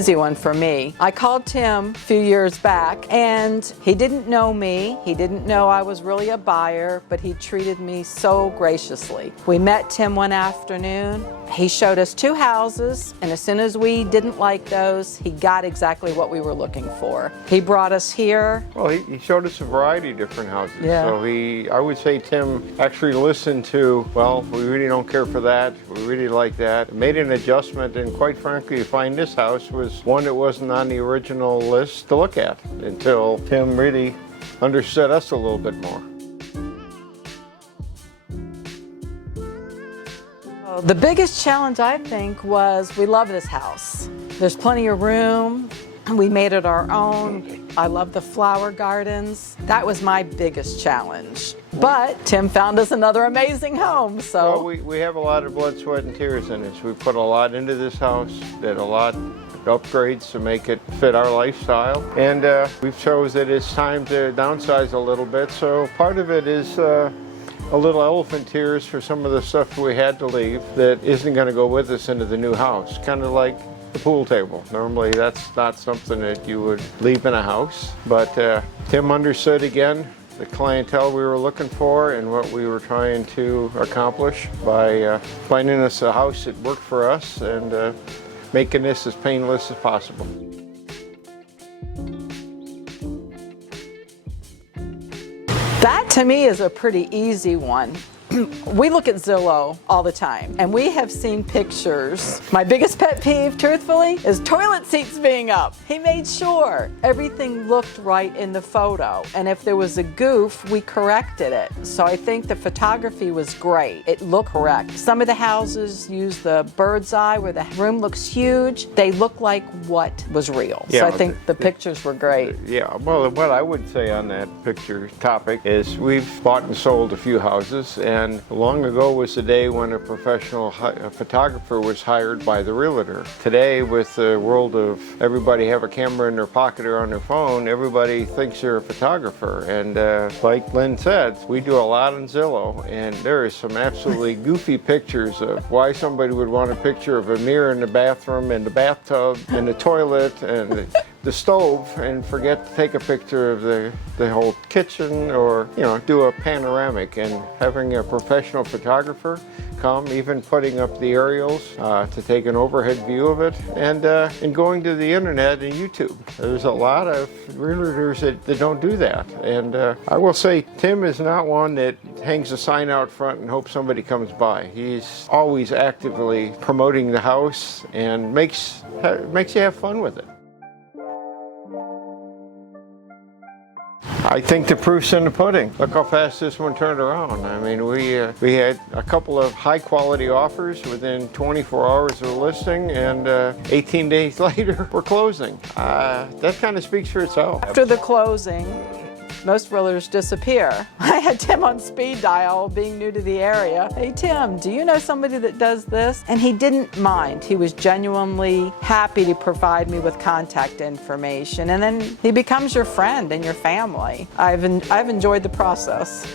easy one for me. I called Tim a few years back, and he didn't know me. He didn't know I was really a buyer, but he treated me so graciously. We met Tim one afternoon. He showed us 2 houses, and as soon as we didn't like those, he got exactly what we were looking for. He brought us here. Well, he showed us a variety of different houses. Yeah. So I would say Tim actually listened to, well, we really don't care for that, we really like that, made an adjustment, and quite frankly, to find this house was one that wasn't on the original list to look at until Tim really understood us a little bit more. The biggest challenge, I think, was we love this house. There's plenty of room. We made it our own. I love the flower gardens. That was my biggest challenge. But Tim found us another amazing home, so. Well, we have a lot of blood, sweat, and tears in it. We put a lot into this house, did a lot of upgrades to make it fit our lifestyle. And we've chose that it's time to downsize a little bit. So part of it is a little elephant tears for some of the stuff we had to leave that isn't going to go with us into the new house. Kind of like the pool table. Normally that's not something that you would leave in a house, but Tim understood again the clientele we were looking for and what we were trying to accomplish by finding us a house that worked for us and making this as painless as possible. That to me is a pretty easy one. We look at Zillow all the time, and we have seen pictures. My biggest pet peeve, truthfully, is toilet seats being up. He made sure everything looked right in the photo, and if there was a goof, we corrected it. So I think the photography was great. It looked correct. Some of the houses use the bird's eye where the room looks huge. They look like what was real. Yeah, so I think the pictures were great. Yeah, well, what I would say on that picture topic is we've bought and sold a few houses, and long ago was the day when a professional photographer was hired by the realtor. Today, with the world of everybody have a camera in their pocket or on their phone, everybody thinks they're a photographer. And like Lynn said, we do a lot on Zillow, and there is some absolutely goofy pictures of why somebody would want a picture of a mirror in the bathroom and the bathtub and the toilet and the stove and forget to take a picture of the whole kitchen, or do a panoramic. And having a professional photographer come, even putting up the aerials to take an overhead view of it, and going to the internet and YouTube. There's a lot of realtors that don't do that. And I will say Tim is not one that hangs a sign out front and hopes somebody comes by. He's always actively promoting the house and makes you have fun with it. I think the proof's in the pudding. Look how fast this one turned around. I mean, we had a couple of high-quality offers within 24 hours of the listing, and 18 days later, we're closing. That kind of speaks for itself. After the closing, most realtors disappear. I had Tim on speed dial, being new to the area. Hey Tim, do you know somebody that does this? And he didn't mind. He was genuinely happy to provide me with contact information. And then he becomes your friend and your family. I've enjoyed the process.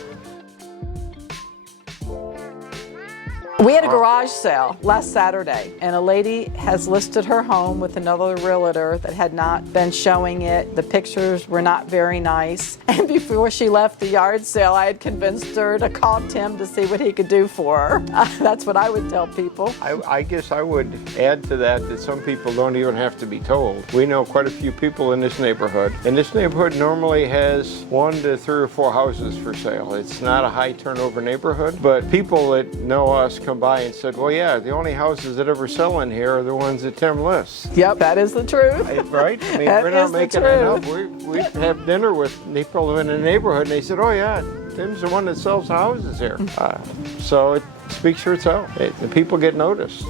We had a garage sale last Saturday, and a lady has listed her home with another realtor that had not been showing it. The pictures were not very nice. And before she left the yard sale, I had convinced her to call Tim to see what he could do for her. That's what I would tell people. I guess I would add to that some people don't even have to be told. We know quite a few people in this neighborhood, and this neighborhood normally has 1 to 3 or 4 houses for sale. It's not a high turnover neighborhood, but people that know us come by and said, well, yeah, the only houses that ever sell in here are the ones that Tim lists. Yep, that is the truth. Right? I mean, we're not making it up. We have dinner with people in the neighborhood, and they said, oh, yeah, Tim's the one that sells houses here. So it speaks for itself. The people get noticed.